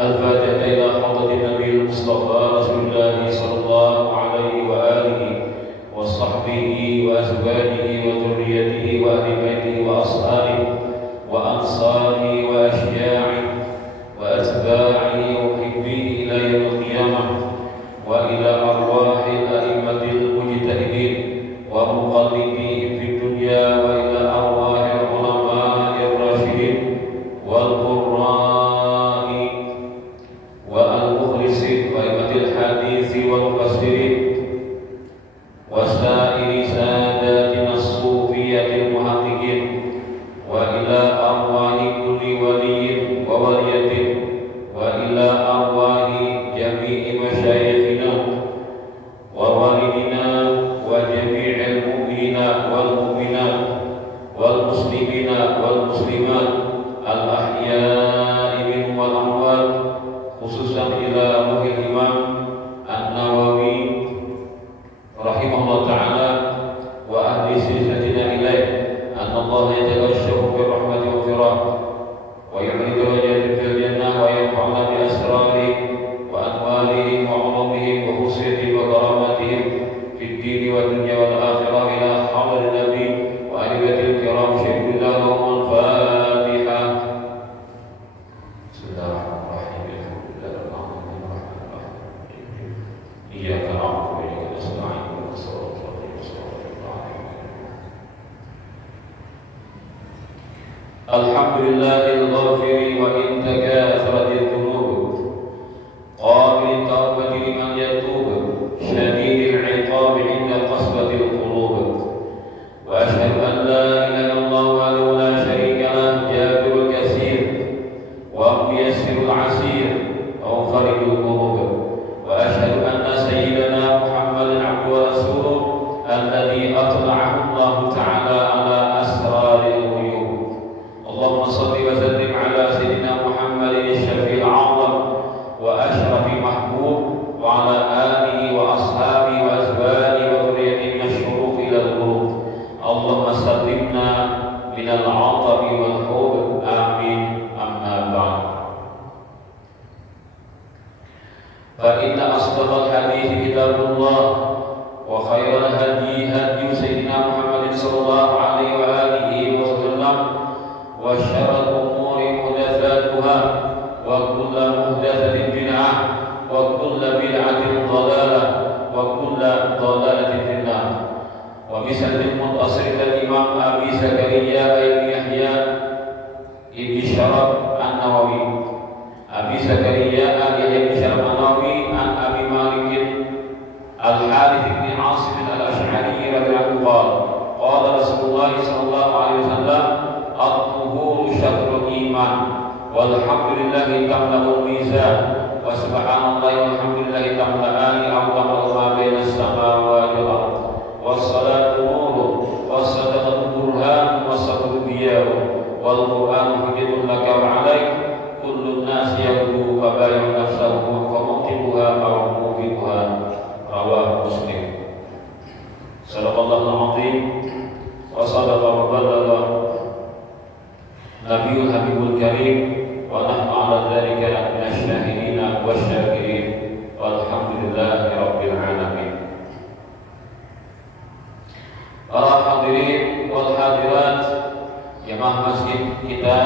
الفاتحة إلى حضرة النبي المصطفى رسول الله صلى الله عليه وآله وصحبه وأزواجه وذريته وأهل بيته وأصحابه وأنصاره وأشياعه وأتباعه ومحبيه إلى يوم القيامة وإلى أرواح الأئمة المجتهدين ومقلديهم في الدنيا وإلى أرواح العلماء الراشدين والقراء والمخلصين وأئمة الحديث والمفسرين وسائر ساداتنا الصوفية المحققين وإلى أرواح كل ولي وولية وإلى أرواح جميع مشايخنا ووالدنا وجميع المؤمنين والمؤمنات والمسلمين والمسلمات الأحياء منهم والأموات خصوصا إلى روح الإمام النووي رحمه الله تعالى وأهل سلسلتنا إليه أن الله يتغشهم بالرحمة والفراق ويعلي درجات في الجنة وينفعنا بأسرارهم وأنوارهم وعلومهم وخصيتهم وكراماتهم في الدين والدنيا والآخرة إلى حضر النبي وآل بيته الكرام شهد الله لهم الفاتحة. بسم الله الرحمن الرحيم الحمد لله رب العالمين الرحمن الرحيم إياك نعبد وإياك نستعين اهدنا الصراط المستقيم صراط الحمد لله الغافر وإن تكاثرت الذنوب قابل التوبة لمن يتوب شديد العقاب عند قسوة القلوب وأشهد أن لا إله إلا الله وحده لا شريك له جابر الكثير وميسر العسير أو فرج الكروب وأشهد أن سيدنا محمدا عبده ورسوله الذي أطلعه الله تعالى على أسرار الغيوب. اللهم صل وسلم على سيدنا محمد الشفيع الأعظم وأشرف محبوب وعلى آله وأصحابه وأزواجه وذريته من الشروق إلى الغروب. اللهم سلمنا من العطب والحب آمين. أما بعد فإن أصدق الحديث كتاب الله وخير الهدي هدي سيدنا محمد صلى الله عليه وآله وسلم وشر الأمور محدثاتها وكل محدثة بدعة وكل بدعة ضلالة وكل ضلالة في النار. وبسند المنتصر الإمام أبي زكريا بن يحيى بن شرف النووي أبي زكريا يحيى بن شرف النووي عن أبي مالك الحارث بن عاصم الأشعري رضي الله عنه قال قال رسول الله صلى الله عليه وسلم الطهور شطر الإيمان والحمد لله تملأ الميزان وسبحان الله والحمد لله تملأان أو تملأ ما بين السماوات والأرض والصلاة نور والصدقة برهان والصبر ضياء والقرآن حجة لك وعليك كل الناس يغدو فبايع نفسه فمطلبها أو موفقها. رواه مسلم. صدق الله العظيم وصدق وبلغ نبي الحبيب الكريم ونحن على ذلك من الشاهدين والشاكرين والحمد لله رب العالمين. Para hadirin wal hadirat jemaah masjid kita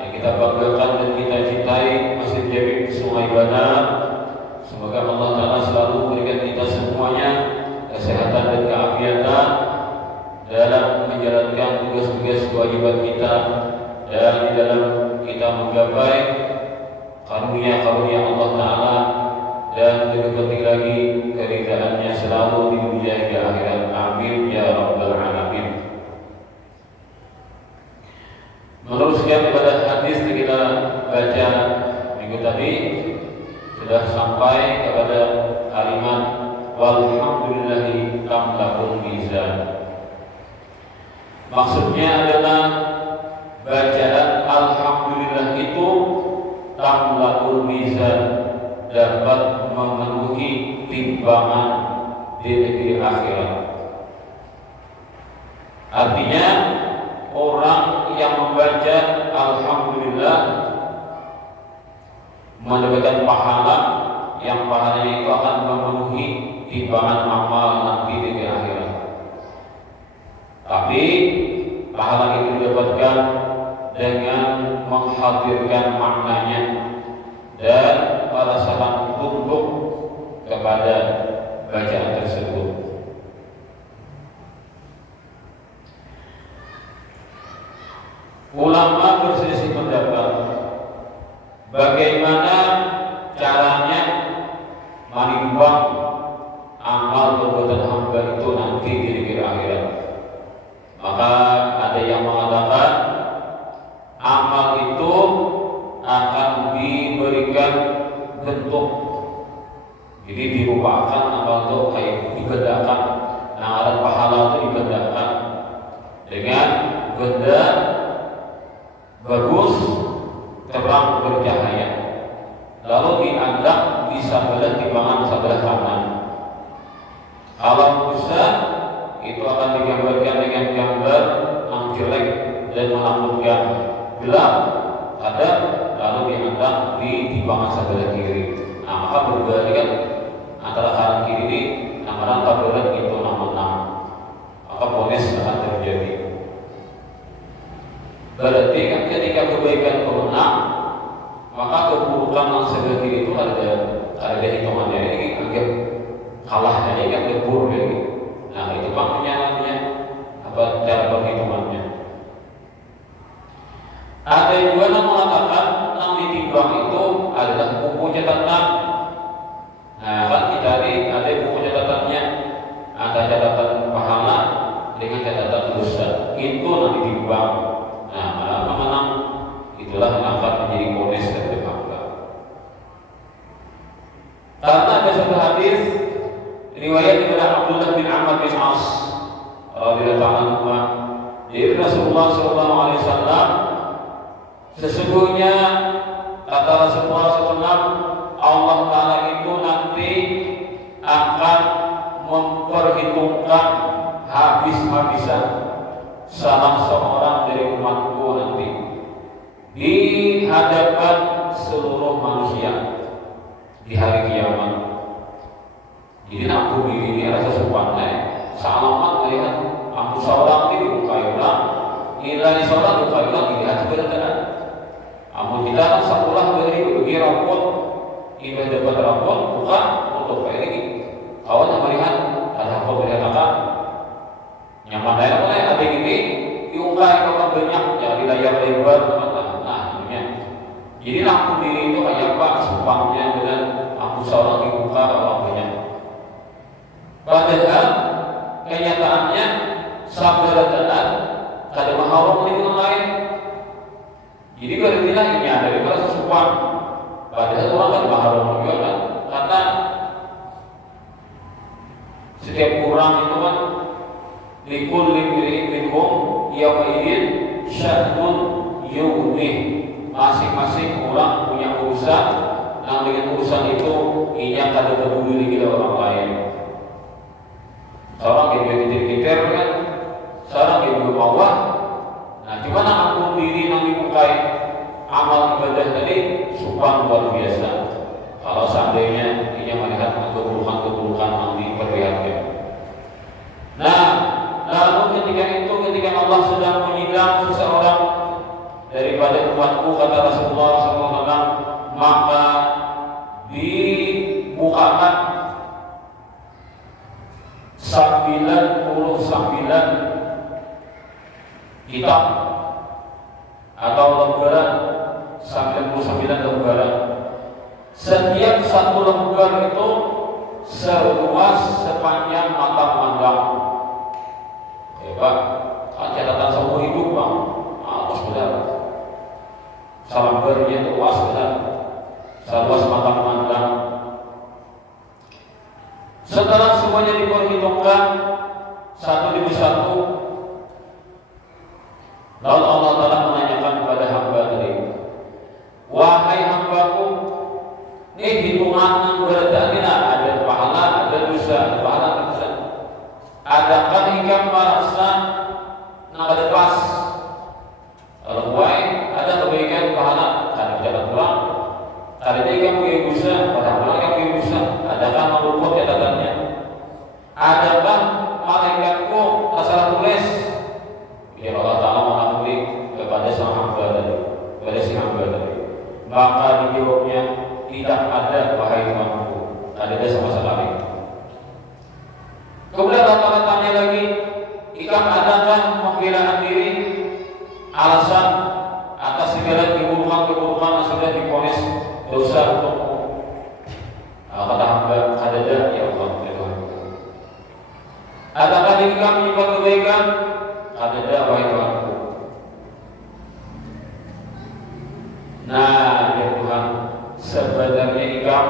yang kita banggakan dan kita cintai, Masjid Jami Sungai Bandar. Semoga Allah Ta'ala selalu memberikan kita semuanya kesehatan dan keafiatan dalam menjalankan tugas-tugas kewajiban kita dan di dalam kita menggapai karunia-karunia Allah Ta'ala dan lebih penting lagi keridhaannya selalu di dunia hingga akhirat. Amin ya rabbal alamin. Meneruskan pada hadis yang kita baca minggu tadi sudah sampai kepada kalimat walhamdulillahi tamla'ul mizan. Maksudnya adalah bacaan alhamdulillah itu tamla'ul mizan, dapat memenuhi timbangan di negeri akhirat. Artinya orang yang membaca alhamdulillah mendapatkan pahala yang pahalanya itu akan memenuhi timbangan amal nanti di akhirat. Tapi pahala itu didapatkan dengan menghadirkan maknanya dan merasakan tunduk kepada bacaan tersebut. Ulama berselisih pendapat bagaimana caranya menimbang amal perbuatan hamba itu nanti di negeri akhirat. Maka ada yang mengatakan amal itu akan diberikan bentuk, jadi dirupakan amal itu kayak dibedakan. Nah, alat pahala itu dibedakan dengan benda bagus, terang, bercahaya, lalu dianggap di sebelah timbangan sebelah kanan. Kalau rusak itu akan digambarkan dengan gambar yang jelek dan menakutkan, gelap, ada, lalu dianggap di timbangan sebelah kiri. Nah, maka berbalikan antara kanan kiri ini, nama taburan itu nama. Maka ponis akan terjadi. Berarti kan ketika kebaikan bermenang, maka keburukan yang sebelah kiri itu ada hitungannya. Ini agak kalah, ini kan lebur lagi. Nah, itu maknanya apa cara perhitungannya. Ada juga yang mengatakan yang ditimbang itu adalah buku catatan. Nah, kan kita ada buku catatannya, ada catatan pahala dengan catatan dosa. Itu nanti ditimbang. Nah, menang itulah yang akan menjadi ponis dari hamba. Karena ada satu hadis riwayat dari Abdullah bin Amr bin As radhiyallahu anhu, dari Rasulullah sallallahu alaihi wasallam, sesungguhnya kata Rasulullah SAW, Allah Ta'ala itu nanti akan memperhitungkan habis-habisan salah seorang dari umatku nanti di hadapan seluruh manusia di hari kiamat. Jadi nak bumi ini rasa supaya salamat melihat aku seorang ini bukai ulang, nilai seorang bukai ulang dilihat sebenarnya. Amun kita kan sekolah dari bagi rapot, kita dapat rapot bukan untuk kayak ini. Kawan yang melihat ada rapot dikatakan nyaman daerah mulai ada ini diungkap orang banyak yang di layar lebar nah ini. Jadi lampu diri itu kayak apa sumpahnya dengan lampu seorang dibuka orang banyak. Padahal kenyataannya sabar dan ada mahal dengan orang lain. Jadi berarti ini ada di mana sesuatu. Padahal orang kan mahal juga kan, karena setiap orang itu kan likul likum yawaidin sya'un yunih. Masing-masing orang punya urusan, yang dengan urusan itu ia kada peduli dengan orang lain. Seorang yang diketir kan, seorang yang bawah. Nah, gimana aku diri yang dibukai amal ibadah tadi supaya luar biasa. Kalau seandainya ia melihat keburukan-keburukan yang diperlihatkan. Nah, lalu ketika Allah sedang menyidang seseorang daripada umatku, kata Rasulullah SAW, maka dibukakan 99 kitab atau lembaran, 99 lembaran. Setiap satu lembar itu seluas sepanjang mata memandang. Hebat, kan catatan seumur hidup bang. Atas benar. Salambernya itu luas benar. Seluas mata memandang. Setelah semuanya diperhitungkan satu demi satu, lalu Allah Ta'ala menanyakan kepada hamba tadi, wahai hambaku, ini hitungan yang berarti ada pahala, ada dosa, ada pahala, ada dosa. Adakah hingga merasa nak ada pas? Kalau baik, ada kebaikan pahala, ada jalan pulang. Tadinya ikan punya busa, orang-orang yang punya busa, adakah makhluk catatannya? Adakah malaikatku tersalah tulis? Ya Allah Ta'ala mengakui kepada sang hamba tadi, kepada si hamba tadi. Maka dijawabnya, tidak ada wahai Tuhanku, ada sama sekali. Kemudian Allah tanya lagi, ikan adakah pembelaan diri alasan atas segala keburukan yang sudah diponis dosa untukmu? Kata hamba, ada ya Allah, ya Tuhan. Adakah diri kami menyebut kebaikan? Ada wahai Tuhanku. Nah, ya Tuhan, sebenarnya ikam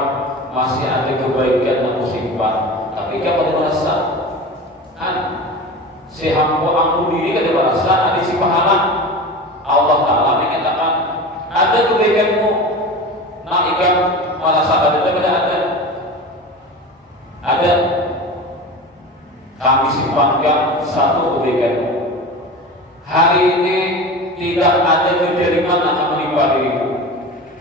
masih ada kebaikan yang simpan, tapi ikam pada merasa si hamba aku diri kada merasa ada si pahala. Allah Ta'ala menyatakan ada kebaikanmu, nah ikam merasa ada. Kami simpankan satu kebaikanmu. Hari ini tidak ada kejadian yang akan menimpa dirimu.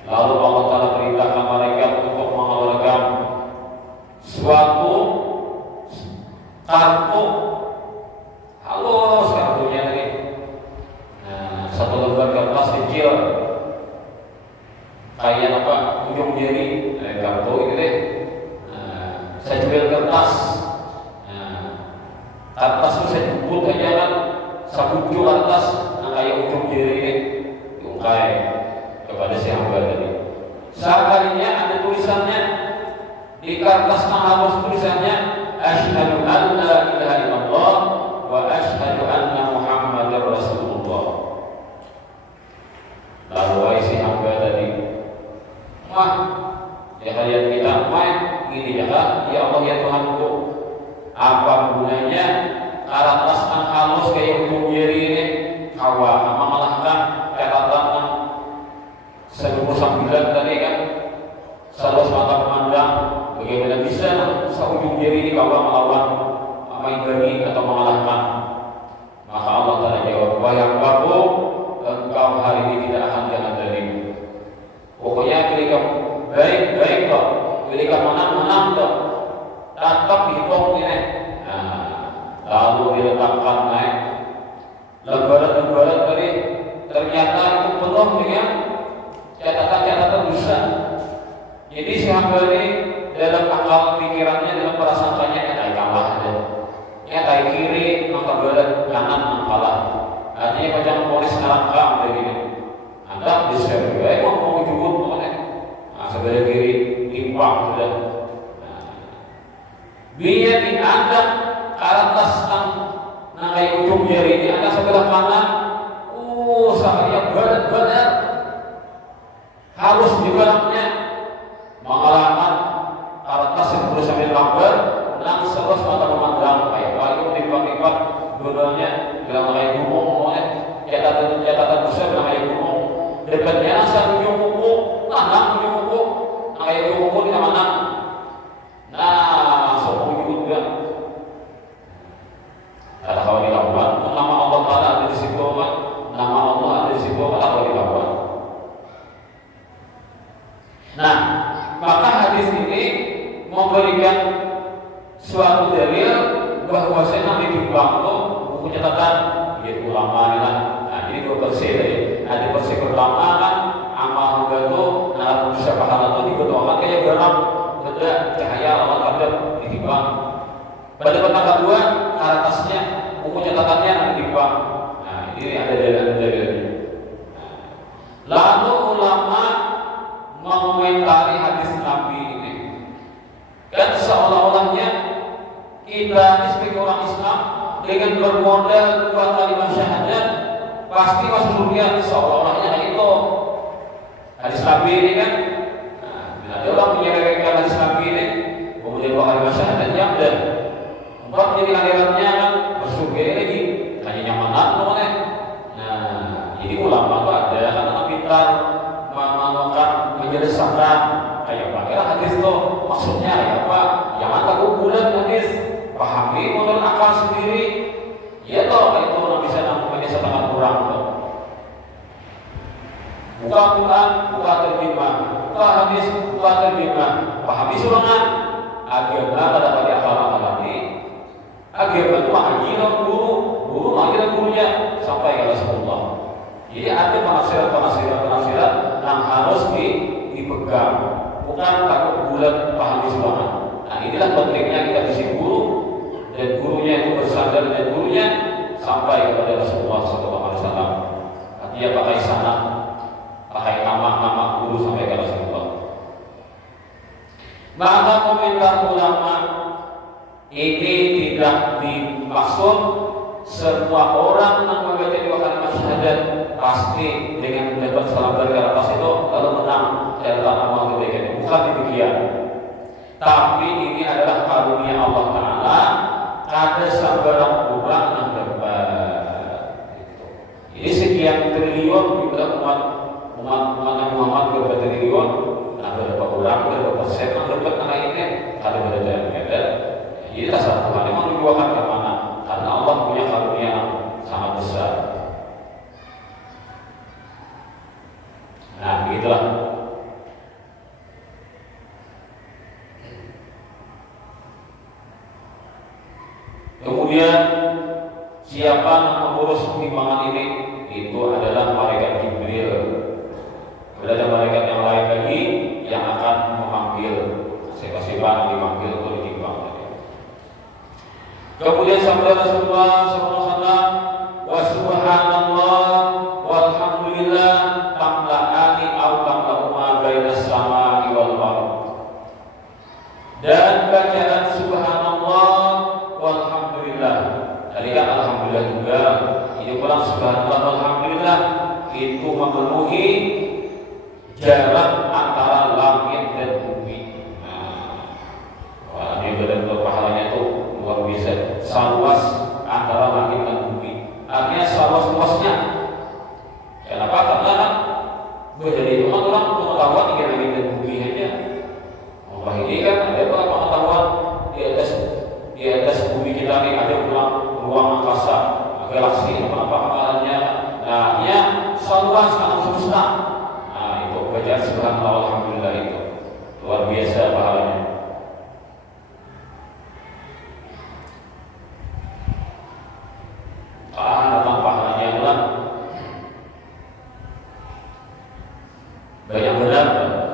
Lalu Allah Ta'ala perintahkan mereka untuk mengeluarkan suatu kartu, halus kartunya ini. Nah, satu lembar kertas kecil, kayak apa? Ujung jari, kartu ini deh. Saya jual kertas. Kertas itu saya jemput aja kan, sabuju kertas, kayak ujung jari ini, diungkai kepada si hamba tadi. Sekalinya ada tulisannya di kertas yang halus, tulisannya asyhadu an la ilaha illallah wa asyhadu anna Muhammadar Rasulullah. Lalu wahai si hamba tadi, wah, ya kalian kita main ini ya Allah ya Tuhanku, apa gunanya kertas yang halus kayak ujung jari ini kawa mengalahkan catatan 19 tadi kan, selalu semata memandang bagaimana bisa seujung jari ini kawa melawan main bagi atau mengalahkan. Maka Allah Ta'ala jawab, wahai hambaku, engkau hari ini tidak akan jalan darimu. Pokoknya ketika baik kok, ketika menang kok, tetap dihitung ini. Lalu diletakkan naik lembaran tadi, ternyata itu penuh dengan catatan dosa. Jadi si hamba ini dalam akal pikirannya, dalam perasaannya yang kalah aja, yang kiri maka badan kanan kalah. Artinya macam polis neraka begini. Anda bisa juga mau jujur pokoknya. Sebelah kiri timpang sudah. Dia diangkat kertas yang kayak ujung jari ini, ada sebelah kanan. Saya benar harus dibalapnya mengalahkan kertas yang boleh sambil lambat dan terus mata memandang kayak itu lipat dua-duanya bilang kayak gunung, catatan besar bilang kayak gunung. Dekatnya asal ujung kuku, tangan ujung kuku, kayak ujung kuku di mana? Nah, semua juga. Ada kalau dilakukan, nama Allah Ta'ala ada di situ kan, nama Allah ada di situ kan, kalau dilakukan. Nah, maka hadis ini memberikan suatu dalil bahwa Nabi dibantu buku catatan yaitu ulama kan. Nah, jadi dua versi tadi. Ada versi pertama kan, amal itu, nah usaha pahala itu dibetuakan kayak dalam beda cahaya Allah kadar ditimbang. Pada pertama kedua, atasnya buku catatannya ditimbang. Nah, ini ada dalil-dalilnya. Lalu ulama mengomentari hadis Nabi ini, kan seolah-olahnya kita sebagai orang Islam dengan bermodal dua kalimat syahadat pasti masuk surga, seolah-olahnya itu hadis Nabi ini kan. Nah, bila ada orang menyelewengkan hadis Nabi ini, kemudian dua kalimat syahadat yang dan empat menjadi akhiratnya kan bersurga lagi, hanya nyamanan pokoknya. Nah, jadi ulama itu ada kan anak pintar melakukan menjelaskan kayak apa kira hadis itu maksudnya kayak apa, jangan takut bulat hadis, pahami menurut akal sendiri. Ya toh itu orang bisa namanya setengah kurang tuh. Buka Quran, buka terjemah, buka hadis buat terjemah pahami sulangan agama pada pada akal ini agama itu akhirnya guru akhirnya gurunya sampai ke Rasulullah. Jadi ada penafsiran yang harus dipegang, bukan takut bulat pahami sulangan. Nah inilah pentingnya kita isi guru dan gurunya itu bersandar dan gurunya sampai kepada Rasulullah SAW. Artinya pakai sanad, pakai nama guru sampai ke Rasulullah. Maka komentar ulama ini tidak dimaksud semua orang yang membaca dua kalimat syahadat pasti dengan mendapat salam dari atas itu lalu menang dalam amal kebaikan. Bukan demikian. Tapi ini adalah karunia Allah Taala. Ada sebarang orang yang dapat. Ini sekian triliun juga umat Muhammad berapa triliun. Ada berapa orang, berapa persen yang dapat anak ini. Kalau ada. Jadi dasar Tuhan memang dibuahkan ke mana? Karena Allah punya karunia yang sangat besar. Nah, begitulah. Kemudian siapa yang mengurus timbangan ini? Itu adalah malaikat Jibril. Ada malaikat yang lain lagi yang akan memanggil siapa-siapa yang dipanggil untuk ditimbang. Kemudian sabda Rasulullah SAW, wa subhanallah walhamdulillah tamla'ani aw tamla'u ma bainas samai wal ardh. Dan bacaan subhanallah walhamdulillah. Tadi kan alhamdulillah juga. Ini pulang subhanallah walhamdulillah itu memenuhi jarak antara langit dan bumi. Nah, ini benar-benar pahalanya itu luar biasa. Seluas antara langit dan bumi. Artinya seluas-luasnya. Kenapa? Karena menjadi itu orang pengetahuan di langit dan bumi aja. Allah ini kan ada pengetahuan di atas bumi kita ini ada ruang angkasa, galaksi, apa amalannya. Nah, ya seluas alam semesta. Nah, itu bacaan subhanallah alhamdulillah itu luar biasa pahalanya. Tentang pahalanya adalah banyak benar.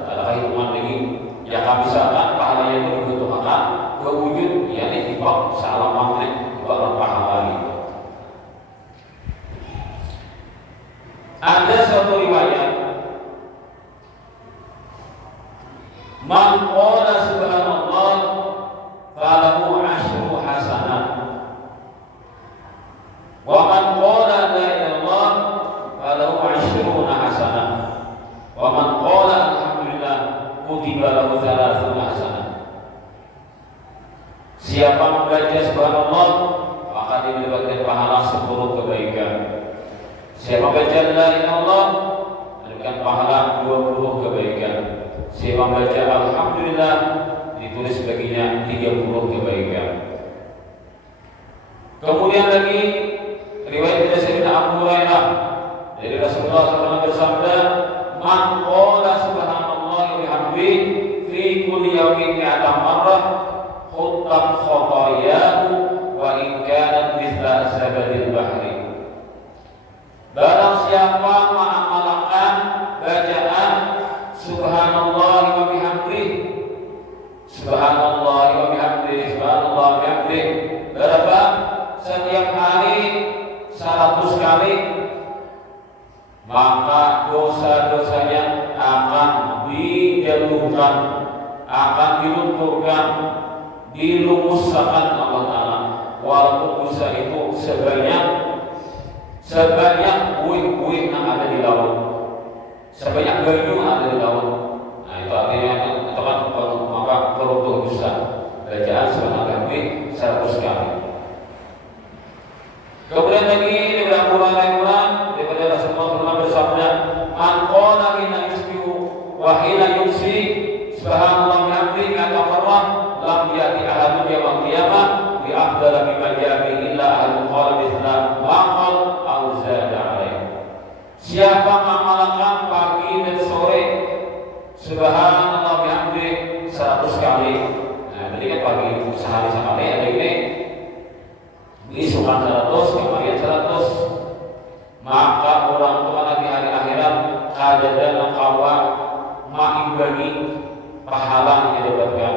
Ada hitungan lagi yang kami misalkan pahalanya itu dibutuhkan kewujud, yakni timbang salamannya timbang pahala itu. Ada suatu riwayat man qala subhanallah falahu asyru hasanah wa man qala la ilaha illallah falahu asyruna hasanah wa man qala alhamdulillah kutiba lahu thalathuna hasanah. Siapa membaca subhanallah maka dia mendapatkan pahala 10 kebaikan. Siapa membaca la ilaha illallah mendapatkan pahala 20 kebaikan. Siapa membaca alhamdulillah ditulis baginya 30 kebaikan. Kemudian lagi riwayat dari Sayyidina Abu Hurairah dari Rasulullah SAW bersabda, "Man qala subhanallah wa bihamdihi fi kulli yawmin mi'ata marrah khuttat khatayahu wa in kanat mithla zabadil bahri." Barang siapa mengamalkan bacaan subhanallah wa bihamdihi, subhanallah wa bihamdihi, subhanallah wa bihamdihi berapa? Setiap hari 100 kali, maka dosa-dosanya akan dijatuhkan, akan dilunturkan, dilumuskan Allah Ta'ala. Walaupun dosa itu sebanyak buih-buih yang ada di laut, sebanyak gayung yang ada di laut. Nah itu artinya itu kan maka peruntuk dosa. Bacaan subhanallah 100 kali. Kemudian lagi dari Abu Hurairah daripada Rasulullah bersabda, "Man qala hina yusbihu wa hina yumsi subhanallah bihamdihi kata marrah lam ya'ti ahadun yaumil qiyamah bi afdala mimma ja'a illa ahadun qala mithla ma qala aw zada alaih." Siapa mengamalkan pagi dan sore Subhanallah bihamdi 100 kali. Nah, jadi kan pagi sehari sekali ada ini diisukan 100, kemarin 100. Maka orang tua di hari akhirat ada dalam kawa ma'ibani pahala yang didapatkan.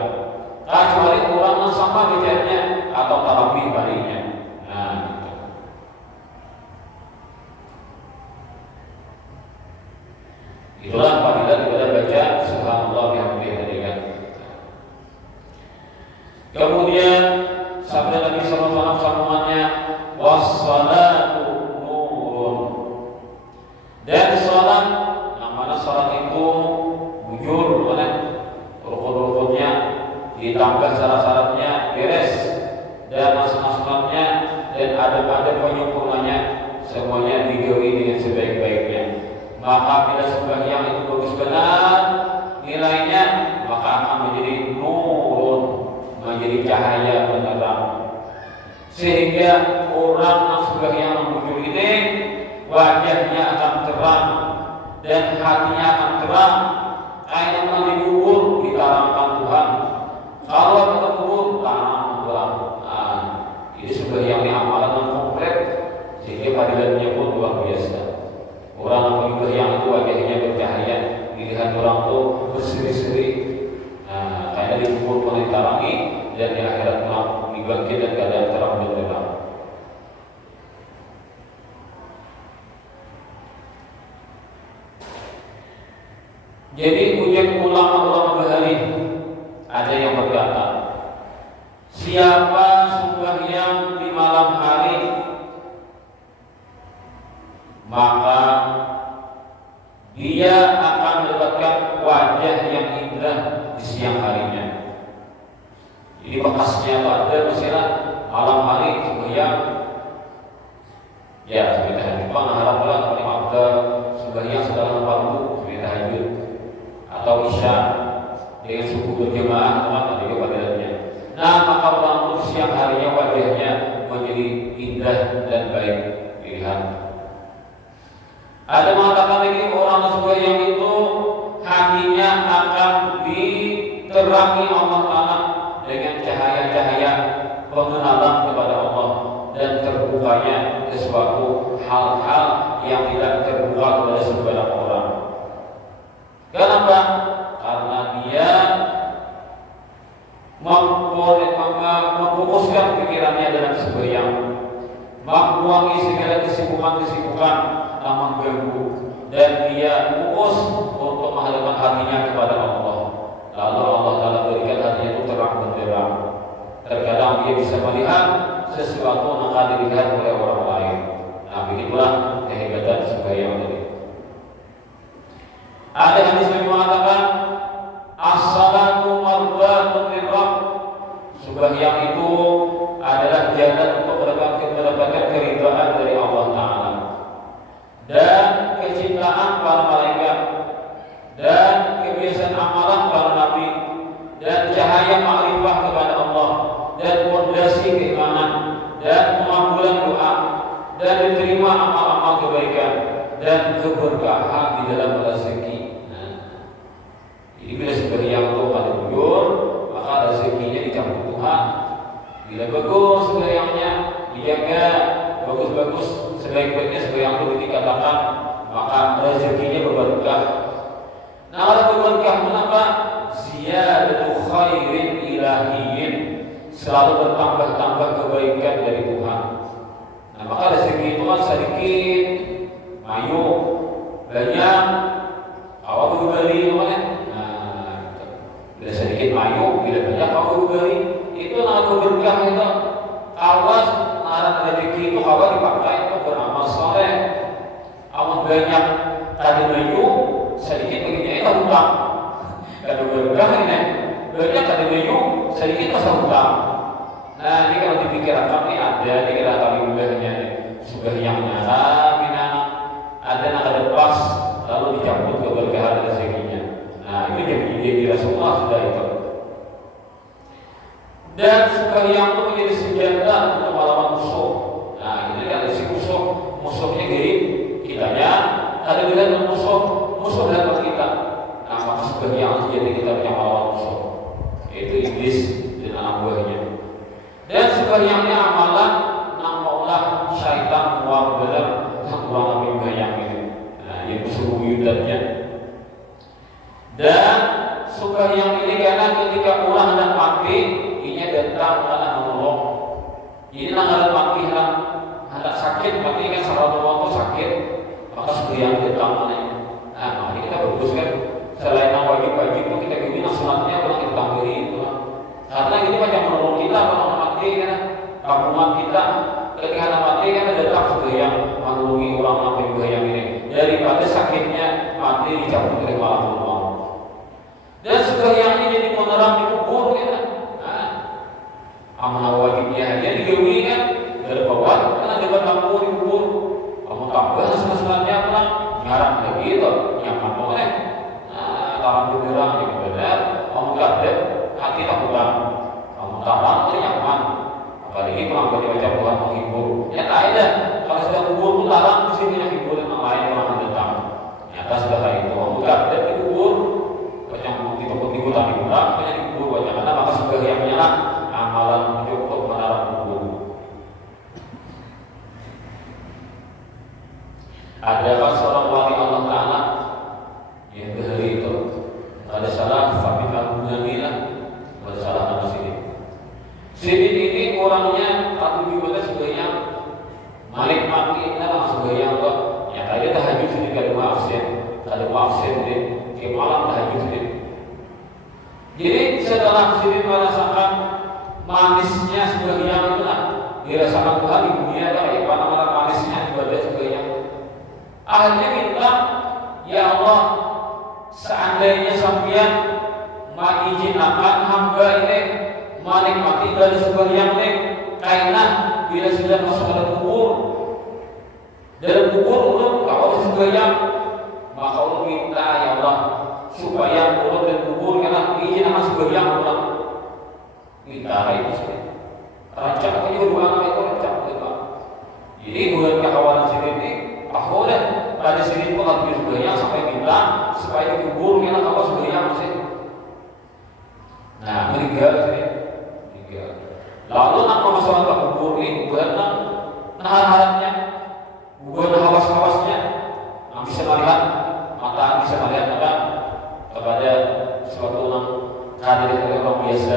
Kecuali orang yang sama bicaranya atau tarawih barinya. Nah, itulah fadilah daripada baca subhanallah bihamdihi tadi kan. Kemudian sabda Nabi sallallahu alaihi wasallam sambungannya wassalatu nurun. Dan salat, yang mana salat itu bujur oleh rukun-rukunnya, ditambah syarat-syaratnya beres, dan asma-asmanya dan ada penyempurnanya, semuanya digawi dengan sebaik-baiknya. Maka bila sembahyang itu bagus benar nilainya, maka akan menjadi nurun, menjadi cahaya penerang, sehingga orang yang sembahyang bujur ini wajahnya akan terang dan hatinya akan terang. Kayak yang dikubur ditaramkan Tuhan, kalau kita kubur tanam Tuhan. Ini sembahyang yang amalan yang komplit, sehingga fadilahnya pun luar biasa. Orang yang itu wajahnya bercahaya, dilihat orang itu berseri-seri, kayak dikubur pun ditarangi, dan di akhirat dibangkit dan keadaan terang benderang. Jadi ujian ulama-ulama bahari ada yang berkata, siapa sembahyang di malam hari maka dia akan mendapatkan wajah yang indah di siang harinya. Jadi bekasnya pada misalnya malam hari sembahyang, ya seperti tahajud, haraplah paling afdal sembahyang setelah fardu seperti tahajud atau isya dengan subuh berjamaah, teman juga padanya. Nah, maka orang itu siang harinya wajahnya menjadi indah dan baik dilihat. Ada mengatakan lagi orang sembahyang itu hatinya akan diterangi Allah Ta'ala dengan cahaya-cahaya pengenalan kepada Allah dan terbukanya sesuatu hal-hal yang tidak terbuka kepada sebagian orang. Kenapa? Karena dia memfokuskan pikirannya dalam sembahyang, membuangi segala kesibukan-kesibukan yang mengganggu, dan dia fokus untuk menghadapkan hatinya kepada Allah. Lalu Allah Ta'ala berikan hatinya itu terang benderang. Terkadang dia bisa melihat sesuatu yang akan dilihat oleh orang lain. Nah, begitulah kehebatan sembahyang tadi. Ada hadis yang mengatakan as-salatu mardatun lirabb. Sembahyang itu adalah jalan untuk mendapatkan keridhaan dari Allah Ta'ala dan kecintaan para malaikat dan kebiasaan amalan para nabi dan cahaya ma'rifah kepada Allah dan fondasi keimanan dan pengabulan doa dan diterima amal-amal kebaikan dan keberkahan di dalam rezeki. Jadi bila sembahyang itu pada bujur, maka rezekinya dicampur Tuhan. Bila bagus sembahyangnya, dijaga bagus-bagus, sebaik-baiknya sembahyang itu dikatakan, maka rezekinya berberkah. Nah, kalau berberkah kenapa? Ziyadatu khairin ilahiyyin, selalu bertambah-tambah kebaikan dari Tuhan. Nah, maka rezeki itu kan sedikit, mayu, banyak, awal berbalik namanya. Bila sedikit mayu, bila banyak kau beri, itu nama berkah itu. Awas, narang rezeki itu kau dipakai untuk beramal soleh. Amal banyak tadi mayu, sedikit begini itu hutang. Kalau berkah ini banyak tadi mayu, sedikit masa hutang. Nah, ini kalau dipikirkan ini ada di kira kali ubahnya, sembahyangnya ada yang ada pas, lalu dicampur keberkahan rezekinya. Nah, itu jadi Rasulullah sudah itu. Dan sembahyang itu menjadi senjata untuk melawan musuh. Nah, ini kan si musuhnya dari kitanya, ada dengan musuh dalam kita. Nah, maka sebagian sejati kita punya lawan musuh, yaitu iblis dan anak buahnya. Dan sebagiannya amalan nang maulah syaitan muar dalam kurang lebih banyak itu. Nah, yang suruh-yudatnya. Dan sebagian ini karena ketika orang hendak mati, ini datang karena menolong. Ini nang mati hendak sakit, mati kan salah waktu sakit, maka sebagian datang mana. Nah, mari kita bagus kan. Selain yang wajib-wajib itu kita gini sunatnya orang kita tambiri itu. Karena ini macam menolong kita kalau mati kan, kampungan kita ketika mati kan ada tak sebagian menolongi orang mati juga yang ini daripada sakitnya mati dicabut oleh malam Allah. Dan sebagian ini jadi menerang di kubur kan. Nah, amal wajibnya dia digawi kan dari bawah karena dapat lampu di kubur. Kamu tambah sunatnya apa? Ngarang lagi itu nyaman boleh. Tahan bergerak yang benar, kamu kaget, hati tak kurang, kamu tahan itu nyaman. Apalagi kalau baca Tuhan menghibur, ya tak ada. Kalau sudah kubur itu larang, mesti punya hibur yang lain orang datang. Nyata sudah itu, kamu kaget di kubur, baca di toko tak dibuka, banyak di kubur banyak karena maka sebagiannya lah amalan untuk menarang kubur. Adakah seorang wali Allah Taala yang dari itu ada salah Fatimah Gunamilah, ada salah nama Sidin ini orangnya tak juga sebagian malik mati langsung sebagian kok ya kayak tahajud Sidin ada maaf Sidin ke malam tahajud Sidin. Jadi setelah Sidin merasakan manisnya sebagian itu lah dirasakan Tuhan di dunia kayak mana manisnya ibadah sebagian. Akhirnya minta, ya Allah, seandainya sampean mengizinkan hamba ini menikmati dari sebagian ini, karena bila sudah masuk ke dalam kubur untuk kalau sebagian, maka Allah minta ya Allah supaya turun dan kubur karena izinkan sebagian orang minta itu rancang aja dua itu rancang itu. Jadi buat kawan sini aku deh pada sini pun lebih sebagian sampai minta supaya dikubur karena kalau sebagian masih. Nah, meninggal sini. Lalu apa masalah tak kubur ini? Bukan nahan-nahannya, bukan hawas-hawasnya. Yang bisa melihat mata, bisa melihat apa kepada suatu yang hadir dari orang biasa,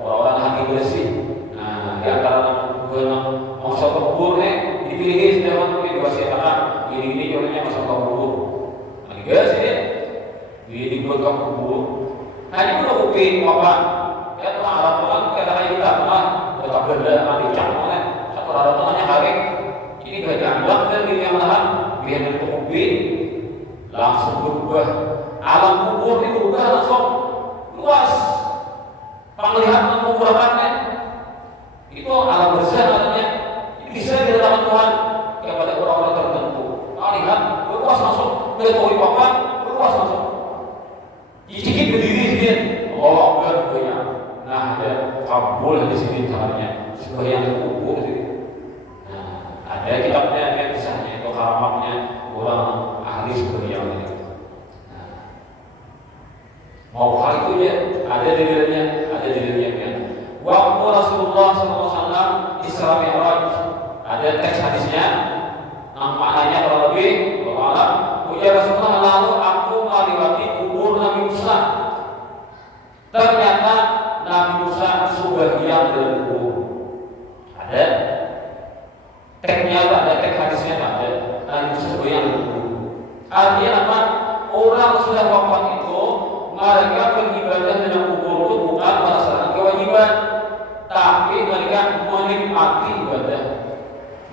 orang-orang hati bersih. Nah, di antara bukan masalah kubur ini dipilih sedang diwasiatkan ini orangnya masuk ke kubur. Meninggal sini, dibuat ke kubur. Hanya perlu bukti apa? Ya orang kata kita mah tetap benda mati canggung satu orang hanya hari ini gak dianggap dan diri yang lain biar berkubi langsung berubah alam kubur itu berubah langsung luas penglihatan mengukurkannya itu alam besar artinya bisa dilakukan Tuhan kepada orang-orang tertentu lihat luas langsung berkubi papan luas langsung sedikit berdiri sedikit oh banyak. Nah, ada kabul di sini caranya supaya yang kubur itu. Nah, ada kitabnya yang kisahnya itu harapannya orang ahli seperti yang ini. Nah, mau hal itu ya ada di dalamnya kan. Waktu Rasulullah SAW Isra Mi'raj ada teks hadisnya, maknanya kalau lebih berkala, ujar Rasulullah lalu aku melewati kubur Nabi Musa. Ternyata Nabi Musa sebagian dalam kubur. Ada teknya, ada tek hadisnya, ada Nabi Musa sebagian dalam kubur. Artinya apa? Orang sudah wafat itu mereka beribadah dalam kubur itu bukan melaksanakan kewajiban, tapi mereka menikmati ibadah.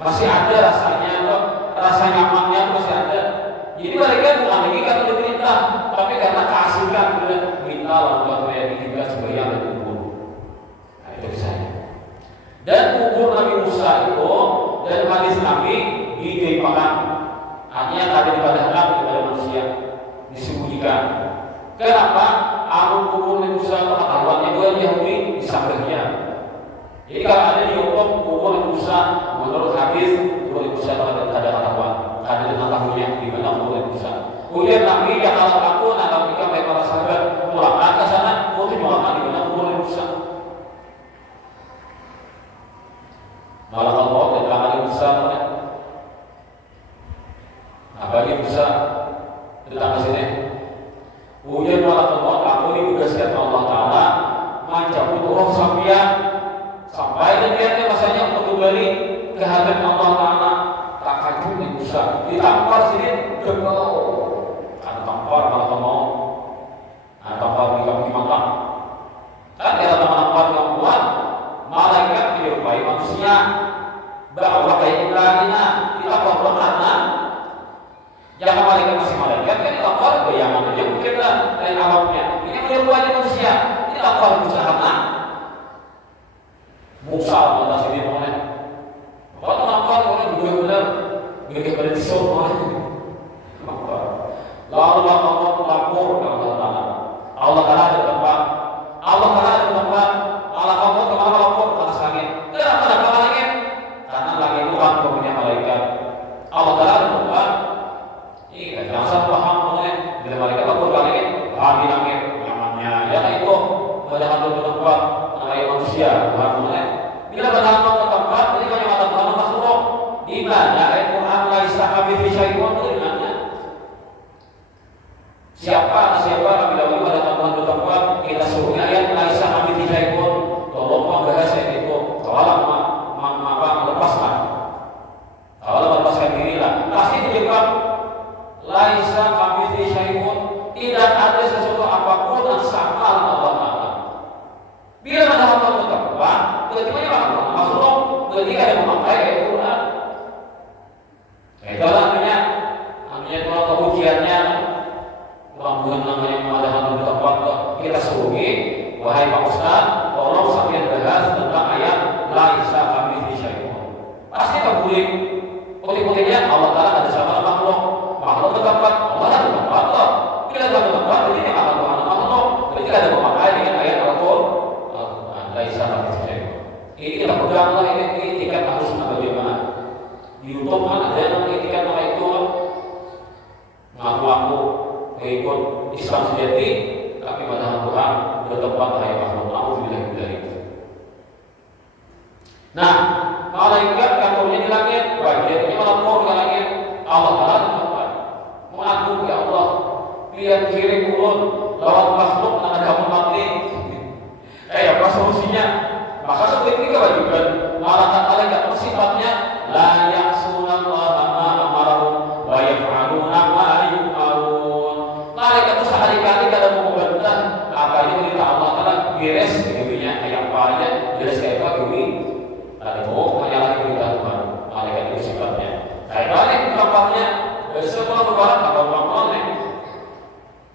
Masih ada rasanya, rasa nyamannya masih ada. Jadi mereka bukan lagi karena diperintah, tapi karena keasikan minta lalu yang ditinggal sebagian dalam kubur. Dan kubur Nabi Musa itu dan hadis Nabi diimpakan hanya tadi dipadahkan kepada manusia disembunyikan. Kenapa? Amun kubur Nabi Musa pengetahuannya dua Yahudi disambahnya. Jadi kalau ada di hukum kubur Nabi Musa menurut hadis kubur Nabi Musa ada pengetahuan, ada pengetahuannya di mana kubur Nabi Musa. Kemudian Nabi yang kalau aku nanti mereka para sahabat rupanya manusia ini apa usaha Musa Allah sini boleh. Kalau nampak orang benar-benar gede berisau boleh. Lalu Allah lapor ke Allah Taala. Allah Taala ada tempat. Allah Taala ada tempat. Allah Taala lapor ke atas langit. Kenapa ada langit? Karena langit itu kan punya malaikat. Allah Taala ada tempat. Ini jangan salah paham boleh. Bila malaikat lapor ke langit, di langit namanya. Ya itu padahal tempat malaikat manusia, paham boleh. Bila berlaku ke tempat, ini hanya ada makhluk. Di mana ayat Quran laisa kamitslihi syai'un dengannya. Siapa bila ada Tuhan bertempat, kita suruh ayat laisa kamitslihi syai'un. Tolong membahas ayat itu. Kalau melepaskan. Kalau melepaskan dirilah, pasti dijawab laisa kamitslihi syai'un. Tidak ada sesuatu apapun yang sama Allah Taala. Bila ada Tuhan bertempat, ketika makhluk ketika ada memakai ayat Quran. Itulah namanya kalau ujiannya bukan namanya ada hal tempat kita suruhi, wahai Pak Ustaz, tolong sambil bahas tentang ayat laisa kamitslihi syai'un. Pasti kabulin. Putih-putihnya Allah Taala ada sama makhluk bertempat, Allah ada tempat. Bila ada tempat, ini akan Tuhan makhluk. Ketika ada memakai dengan ayat Al-Qur'an, laisa kamitslihi syai'un. Ini kita peganglah ini tingkat harus berjamaah. Di YouTube ada yang etikat nama itu ngaku-ngaku ikut Islam sejati, tapi pada Tuhan bertempat ayat makhluk. Alhamdulillah dari itu. Nah, malaikat kantornya di langit, wajibnya melapor ke langit. Allah Taala tempat mengaku ya Allah, biar kirim ulun lawan makhluk yang ada mati. Apa solusinya? Maka seperti ini kewajiban malaikat sifatnya la ya'sunallaha ma amarahum wa yaf'aluna ma yu'marun. Malaikat itu sehari-hari kada mau membantah apa yang perintah Allah Taala beres dirinya kayak apa aja beres kayak apa gini. Ada mau menyalahi perintah Tuhan. Malaikat itu sifatnya. Kayak balik tempatnya semua berbarat kalau orang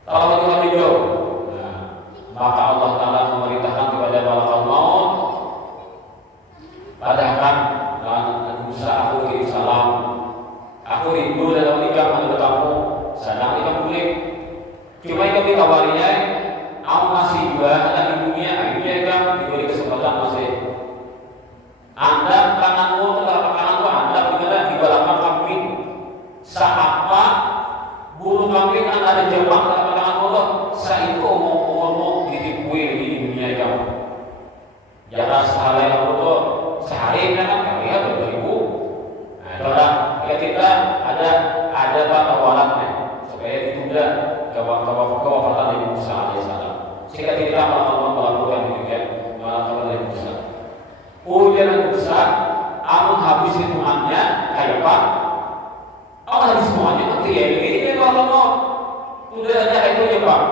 kalau itu hidup. Maka Allah Taala memerintahkan kepada malaikat maut padahal Musa aku kirim salam. Aku rindu dalam nikah menurut kamu. Sedang kita boleh. Cuma kami tawarinya, aku masih juga ada di dunia. Akhirnya kan diberi kesempatan masih. Anda tanganmu telapak tanganmu Anda bagaimana di balapan kambing. Seapa bulu kambing kan ada jebak telapak tanganmu. Saya itu omong-omong ditipui di dunia kamu. Jangan sehari kamu tuh sehari kan kalian 2000. Nah, kita ada tawarannya supaya ditunda kewafatan Nabi Musa alaihissalam. Jika kita melakukan demikian, melakukan Nabi Musa. Ujian Musa, amun habis hitungannya kayak apa? Amun habis semuanya nanti ya ini kalau mau sudah ada itu ya Pak.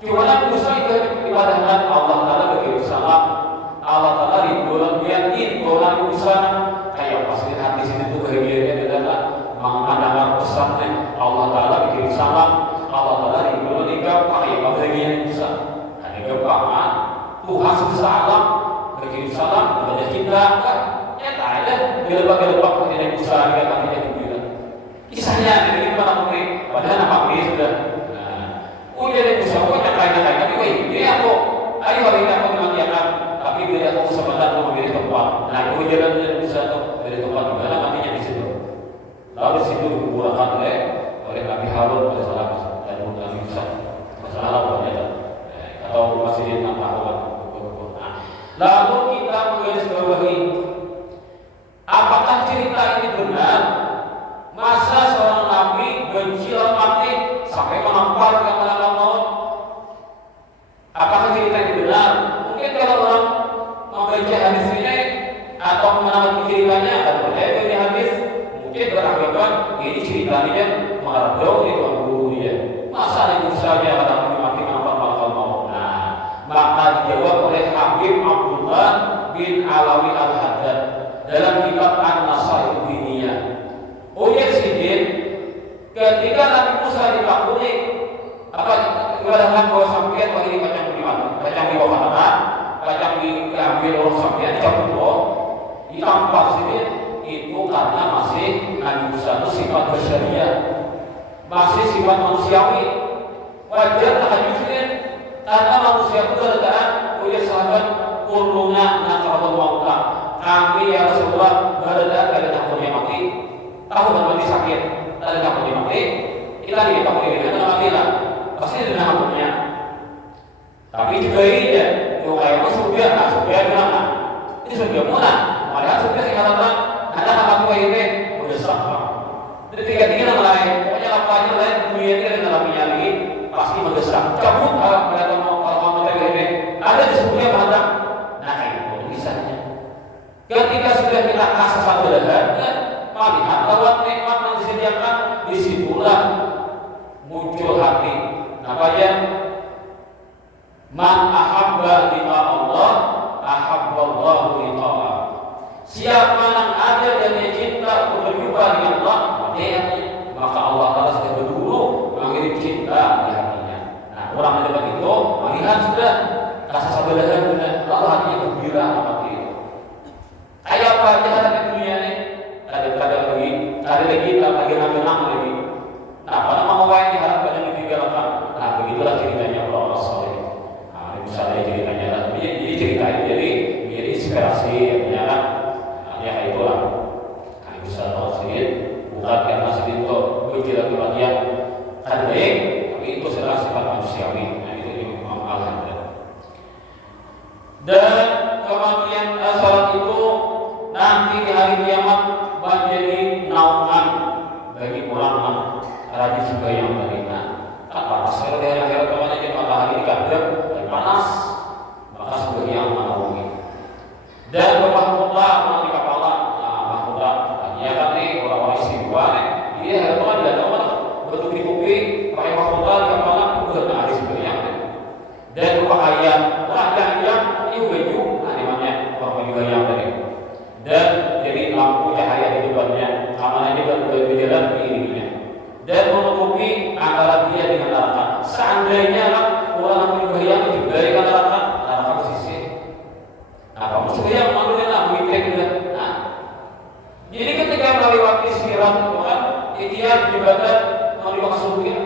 Cuma Musa itu ibadahkan Allah Taala bagi salam. Allah Taala rinduan yakin orang Musa kayak pasti hati sini tuh kehidupannya adalah mengadang pesannya Allah Taala bikin salam. Allah Taala rinduan nikah kayak bagian Musa. Ada kepaman Tuhan salam bikin salam kepada kita kan? Ya tak ada gelap-gelap kepada Musa dia katanya begitu. Kisahnya ini mana mungkin padahal apa ini sudah. Udah Musa kok nyakain tapi ini aku ayo hari ini aku mengajarkan tapi bila aku kesempatan untuk memilih tempat. Nah, itu jalan bisa dari tempat di mana matinya di situ. Lalu situ digunakan oleh Nabi Harun alaihissalam dan Nabi Musa. Masalah wanita atau masih di tanpa lalu kita menggarisbawahi apakah cerita ini benar? Masa seorang nabi benci orang mati sampai menampar ke neraka maut? Apakah cerita ini benar? Mungkin kalau orang membaca hadis ini atau mengenal ceritanya atau dari hadis mungkin berakibat ini ceritanya mengarah jauh itu gurunya. Masa Nabi Musa nya kata mati menampar malaikat maut. Nah, maka dijawab oleh Habib Abdullah bin Alawi Al-Haddad dalam kitab An-Nasaih Diniyah. Oh ya sidin, ketika Nabi Musa ditakuni apa kepada hamba sampean bagi kacang di bawah kacang diambil orang sampean dicampur ditampar sini itu karena masih Nabi Musa itu sifat bersyariah, masih sifat manusiawi. Wajar tahajud sini karena manusia itu keadaan punya sahabat kuluna nakaratul mauta. Kami ya Rasulullah berada pada takutnya mati, tahu kan mati sakit, ada takutnya mati, kita ini takutnya dengan mati lah, pasti dengan takutnya. Tapi juga ini ya, kayak surga gimana? Ini surga mana? Padahal surga sekarang ada apa ini udah sama. Jadi tiga yang lain, pokoknya apa aja lain dunia ini ada dalamnya lagi pasti mendesak. Cabut kalau mau ini ada di surga mana? Nah itu misalnya. Ketika sudah kita kasih satu lehernya, melihat bahwa nikmat yang disediakan disitulah muncul hati. Namanya man ahabba liqa Allah ahabba Allah liqa'ah. Siapa yang ada dan cinta untuk berjumpa dengan Allah, maka Allah Taala sudah dulu mengirim cinta di hatinya. Nah, orang yang dapat itu melihat sudah rasa sabar dan lalu hatinya gembira seperti itu. Kayak apa aja ada di dunia ini? Ada lagi menang lagi. Nah, pada mau yang diharapkan yang ditinggalkan. Nah, begitulah ceritanya Allah Saleh. Misalnya ceritanya, jadi cerita ini jadi inspirasi ya kan, ya itulah. Nah, bisa sedikit, bukan karena sedikit berjalan kebahagiaan kan baik, tapi itu adalah sifat manusiawi. Nah, itu Imam Al-Haddad. Dan kemudian salat itu nanti di hari kiamat menjadi nauman bagi orang rajin sembahyang beriman. Apa asal dari akhirat kemana di matahari dikadang panas, maka sebagian menaungi. Dan mahkota di kepala, mahkota, ya kan nih orang-orang istimewa, dia harus ada orang bertubi-tubi pakai mahkota di kepala itu ada sebagian. Dan pakaian yang itu baju, namanya orang baju yang tadi. Dan jadi lampu cahaya di depannya, amanahnya berjalan di ininya. Dan menutupi antara dia dengan neraka. Seandainya orang yang diberikan neraka bersisih. Nah, kamu sebenarnya menurutnya mikir gitu. Nah, jadi ketika melewati sirat itu kan, ikhtiar ibadah melewati surga.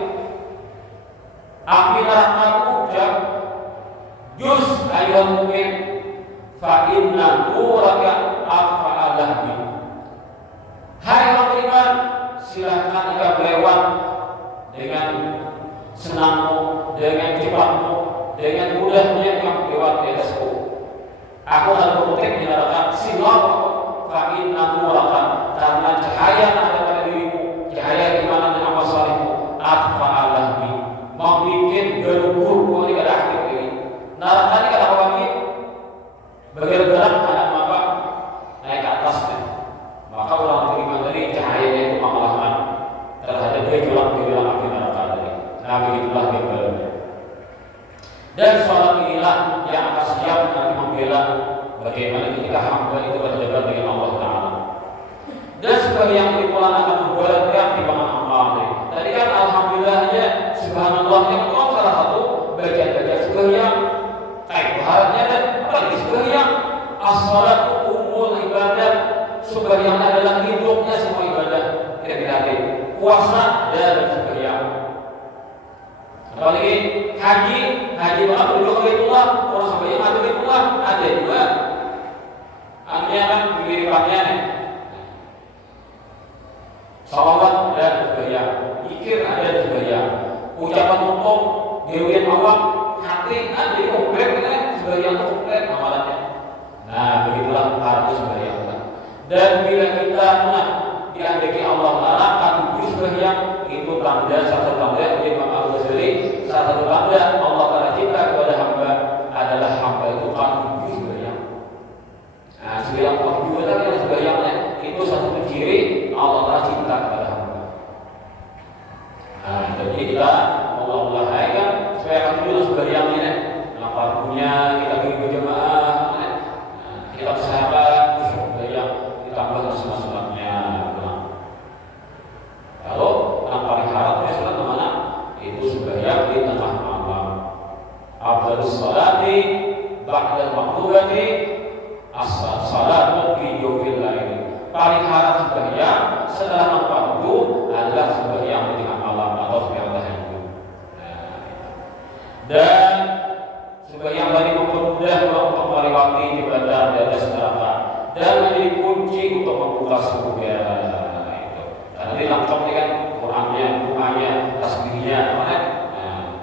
Api neraka ujab, jus ayat mungkin, fa inna nuraka afa'alahmi. Hai orang beriman, silahkan jika lewat dengan senangmu, dengan cepatmu, dengan mudahnya kamu lewat di atasku. Aku akan berkutik menyatakan silah fa'in namurakan karena cahaya ada pada dirimu, cahaya iman dan amal salihmu, atfa'alahmi membuat geruburmu di akhir ini. Neraka ini kata kami bergerak anak maka naik ke atasnya. Maka orang beriman tadi cahayanya itu mengalahkan terhadap gejolak api neraka tadi. Nah, begitulah gambarannya. Dan sholat inilah yang akan siap nanti membela bagaimana ketika hamba itu berjalan dengan Allah Ta'ala. Dan sebagai yang dipulang akan memberatkan timbangan amal. Tadi kan alhamdulillahnya subhanallah yang salah satu bagian-bagian sebagian kayak bahannya dan apalagi sebagian as-sholat umul ibadah sebagian adalah hidupnya semua ibadah. Kira-kira puasa dan sebagian. Apalagi haji maaf beliau Baitullah, orang sebagian ada Baitullah, ada juga. Artinya kan kemiripannya nih. Salawat dan sebagian, zikir ada sebagian, ucapan untuk dewian awam, hati ada di komplek kan, sebagian komplek amalannya. Nah, begitulah harus sebagian. Dan bila kita diandalkan Allah Taala akan sebagian itu tanda satu tanda di Imam Al-Ghazali, salah satu tanda Allah Taala cinta kepada hamba adalah hamba itu akan sebagian. Nah, sebagian Allah juga yang sebagiannya itu satu ciri Allah Taala cinta kepada hamba. Nah, jadi kita Allah kan supaya kami juga afdalus salati ba'da maktubati as-salatu fi jawfil lail. Paling haram sembahyang setelah fardu adalah sembahyang di tengah malam atau sembahyang tahajud. Dan sembahyang bagi mempermudah untuk melewati jembatan di atas neraka dan menjadi kunci untuk membuka surga. Karena ini lengkap kan Qurannya, doanya, tasbihnya,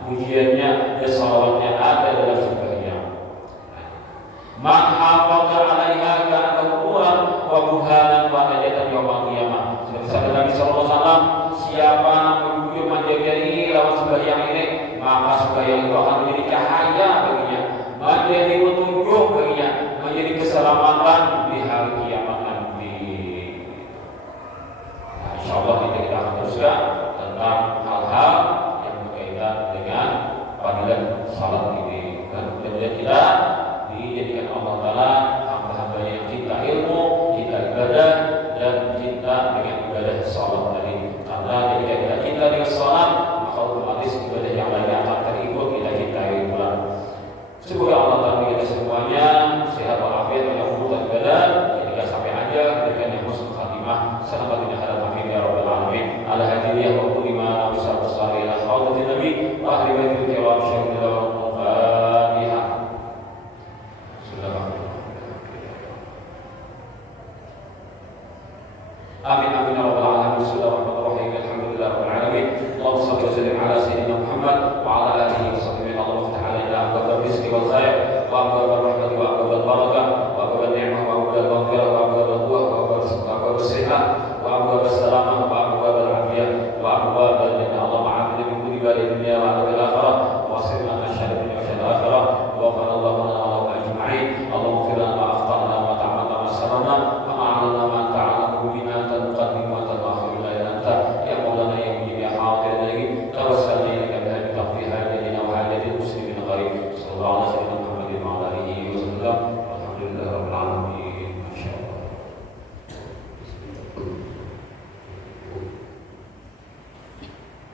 pujiannya, dan salawatnya ada dalam sembahyang. Man hafaza 'alaiha kana quran wa burhanan wa najatan yaumil qiyamah. Sabda Nabi sallallahu alaihi wasallam, siapa menjujur menjaga diri lawan sembahyang ini, maka sembahyang itu akan menjadi cahaya baginya, menjadi petunjuk baginya, menjadi keselamatan di hari kiamat nanti. Nah, insyaallah kita akan teruskan tentang hal-hal yang berkaitan dengan fadilah salat ini. Dan kita dijadikan Allah Ta'ala hamba-hamba yang cinta ilmu, cinta ibadah, dan cinta dengan ibadah salat tadi. Karena jika kita cinta dengan salat, maka otomatis ibadah yang lainnya akan terikut kita cintai pula. Semoga Allah Ta'ala kita semuanya sehat walafiat dan umur ibadah. Ketika sampai aja berikan yang husnul khatimah. Salamun alaikum ya rabbal alamin. Ala hadiyah wa kulima wa sallallahu alaihi wa nabi wa ahli baitul kiram syuhada wa fatihah. Amin amin ya rabbal alamin. Bismillahirrahmanirrahim. Alhamdulillah rabbil alamin. Allahumma shalli wa sallim ala sayyidina Muhammad wa ala alihi wa sahbihi. Allahumma ta'ala ila abwab rizqi wal khair wa abwab rahmati wa abwab barakah wa abwab ni'mah wa abwab maghfirah wa abwab quwwah wa abwab sihah wa abwab salamah wa abwab al-afiyah wa abwab al-jannah. Allahumma a'afina min kulli bala'i dunya wa adhabil akhirah wa asirna min syarri dunya wa syarri akhirah wa qala Allahu lana wa ajma'in. Allahumma fir lana ma akhtana wa ta'amna ma sarana wa a'lana ma ta'alamu bina tanqaddim wa tadakhiru la anta ya maulana ya mujib ya hadir lagi tawassalna ilaika bi taqdi hajati wa hajati muslimin ghaib sallallahu alaihi wa sallam.